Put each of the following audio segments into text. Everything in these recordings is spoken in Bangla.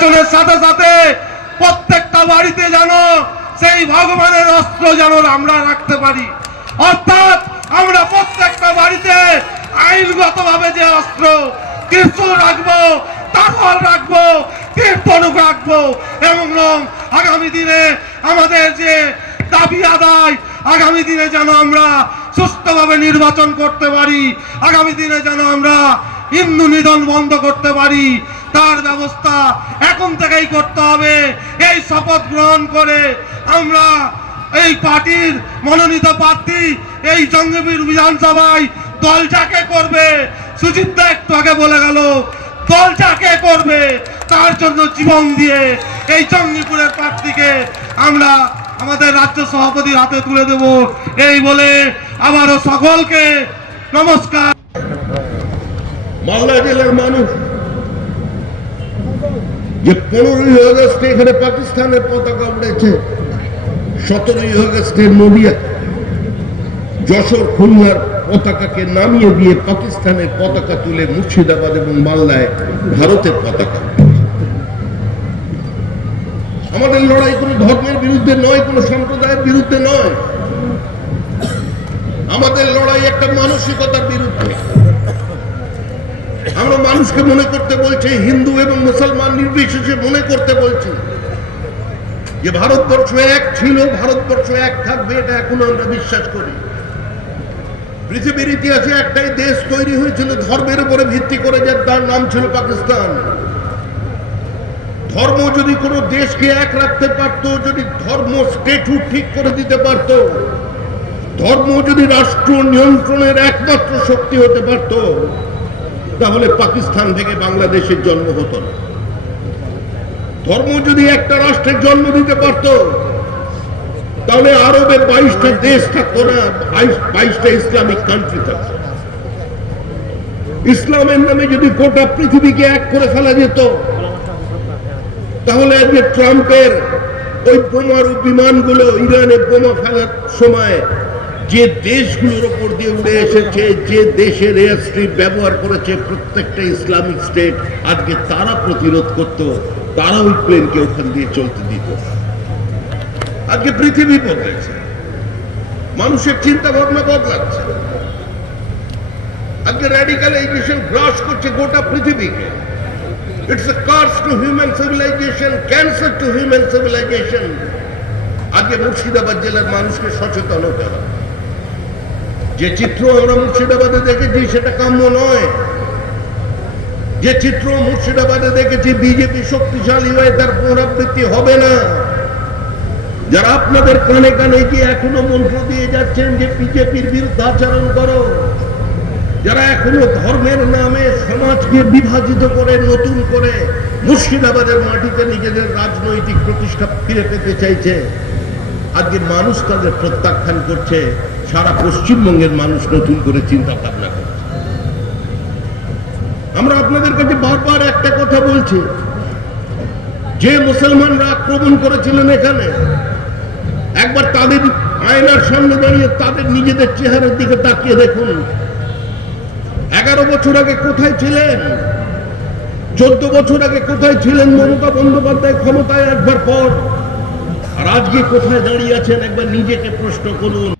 নির্বাচনের সাথে সাথে প্রত্যেকটা বাড়িতে যেন সেই ভগবানের অস্ত্র যেন আমরা রাখতে পারি। অর্থাৎ আমরা প্রত্যেকটা বাড়িতে আইনগতভাবে যে অস্ত্র, ত্রিশূল রাখব, তারপর রাখব তীর্থনুক রাখব এবং আগামী দিনে আমাদের যে দাবি আদায়, আগামী দিনে যেন আমরা সুস্থভাবে নির্বাচন করতে পারি, আগামী দিনে যেন আমরা হিন্দু নিধন বন্ধ করতে পারি তার ব্যবস্থা এখন থেকেই করতে হবে। এই শপথ গ্রহণ করে আমরা এই পার্টির মনোনীত প্রার্থী এই জঙ্গিবীর বিধানসভায় দল যাকে করবে, সুচিত্রা একটু আগে বলে গেল, দল যাকে করবে তার জন্য জীবন দিয়ে এই জঙ্গিপুরের প্রার্থীকে আমরা আমাদের রাজ্য সভাপতির হাতে তুলে দেব। এই বলে আবারও সকলকে নমস্কার। মালদা জেলার মানুষ যে পনেরোই আগস্ট এখানে পাকিস্তানের পতাকা উড়েছে। সতেরোই আগস্টে নদিয়া, যশোর, খুলনার পতাকাকে নামিয়ে দিয়ে পাকিস্তানের পতাকা তুলে মুর্শিদাবাদ এবং মালদায় ভারতের পতাকা। আমাদের লড়াই কোনো ধর্মের বিরুদ্ধে নয়, কোনো সম্প্রদায়ের বিরুদ্ধে নয়। আমাদের লড়াই একটা মানসিকতার বিরুদ্ধে। মানুষকে মনে করতে বলছি, হিন্দু এবং মুসলমান নির্বিশেষে মনে করতে বলছি। যে ভারতবর্ষ এক ছিল, ভারতবর্ষ এক থাকবে, এটা এখনও আমরা বিশ্বাস করি। পৃথিবীর ইতিহাসে একটাই দেশ তৈরি হয়েছিল, ধর্মের উপরে ভিত্তি করে যে তার নাম ছিল পাকিস্তান। ধর্ম যদি কোনো দেশকে এক রাখতে পারত, যদি ধর্ম স্টেটু ঠিক করে দিতে পারত, ধর্ম যদি রাষ্ট্র নিয়ন্ত্রণের একমাত্র শক্তি হতে পারত তাহলে পাকিস্তান থেকে বাংলাদেশের জন্ম হতো না। ধর্ম যদি একটা রাষ্ট্রের জন্ম দিতে পারত, তাহলে আরবে বাইশটা দেশ থাকতো না বাইশটা ইসলামিক কান্ট্রি থাকতো। ইসলামের নামে যদি গোটা পৃথিবীকে এক করে ফেলা যেত, তাহলে আজকে ট্রাম্পের ওই বোমারু বিমানগুলো ইরানে বোমা ফেলার সময় যে দেশগুলোর ওপর দিয়ে উড়ে এসেছে, যে দেশের এয়ার স্ট্রিপ ব্যবহার করেছে প্রত্যেকটা ইসলামিক স্টেট, আজকে তারা প্রতিরোধ করত, তারা ওই প্লেনকে ওখান দিয়ে চলতে দিত। আজকে পৃথিবী বদলেছে। মানুষের চিন্তা ভাবনা বদলাচ্ছে। আজকে র্যাডিক্যালাইজেশন গ্রাস করছে গোটা পৃথিবীকে। It's a curse to human civilization cancer to human civilization আজকে মুর্শিদাবাদ জেলার মানুষকে সচেতন হতে হবে। যে চিত্র আমরা মুর্শিদাবাদে দেখেছি, সেটা কাম্য নয়। যে চিত্র মুর্শিদাবাদে দেখেছি, বিজেপি শক্তিশালী হয়ে তার পুনরাবৃত্তি হবে না। যারা আপনাদের কানে কানে গিয়ে এখনও মন্ত্র দিয়ে যাচ্ছেন যে বিজেপির বিরুদ্ধে আচরণ করো, যারা এখনও ধর্মের নামে সমাজকে বিভাজিত করে, নতুন করে মুর্শিদাবাদের মাটিতে নিজেদের রাজনৈতিক প্রতিষ্ঠা ফিরে পেতে চাইছে, আজকে মানুষ তাদের প্রত্যাখ্যান করছে। সারা পশ্চিমবঙ্গের মানুষ নতুন করে চিন্তা ভাবনা করছে আমরা আপনাদের কাছে বারবার একটা কথা বলছি, যে মুসলমানরা আক্রমণ করেছিলেন এখানে, একবার তাদের আয়নার সামনে দাঁড়িয়ে তাদের নিজেদের চেহারার দিকে তাকিয়ে দেখুন। এগারো বছর আগে কোথায় ছিলেন? চোদ্দ বছর আগে কোথায় ছিলেন মমতা বন্দ্যোপাধ্যায় ক্ষমতায় একবার পর? আর আজকে কোথায় দাঁড়িয়ে আছেন? একবার নিজেকে প্রশ্ন করুন।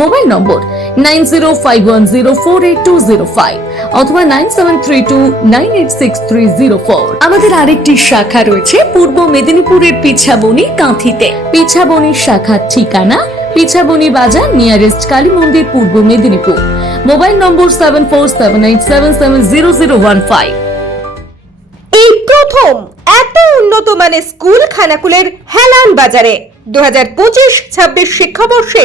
Mobile number nine zero five one zero four eight two zero five অথবা nine seven three two nine eight six three zero four. আমাদের আরেকটি শাখা রয়েছে পূর্ব মেদিনীপুরের পিছাবনি কাঁথিতে। পিছাবনির শাখার ঠিকানা পিছাবনি বাজার নিয়ারেস্ট কালী মন্দির Purba Medinipur. Mobile number seven four seven eight seven seven zero zero one five. এই প্রথম এত উন্নত মানের স্কুল খানাকুলের হেলান বাজারে। দু হাজার পঁচিশ ছাব্বিশ শিক্ষাবর্ষে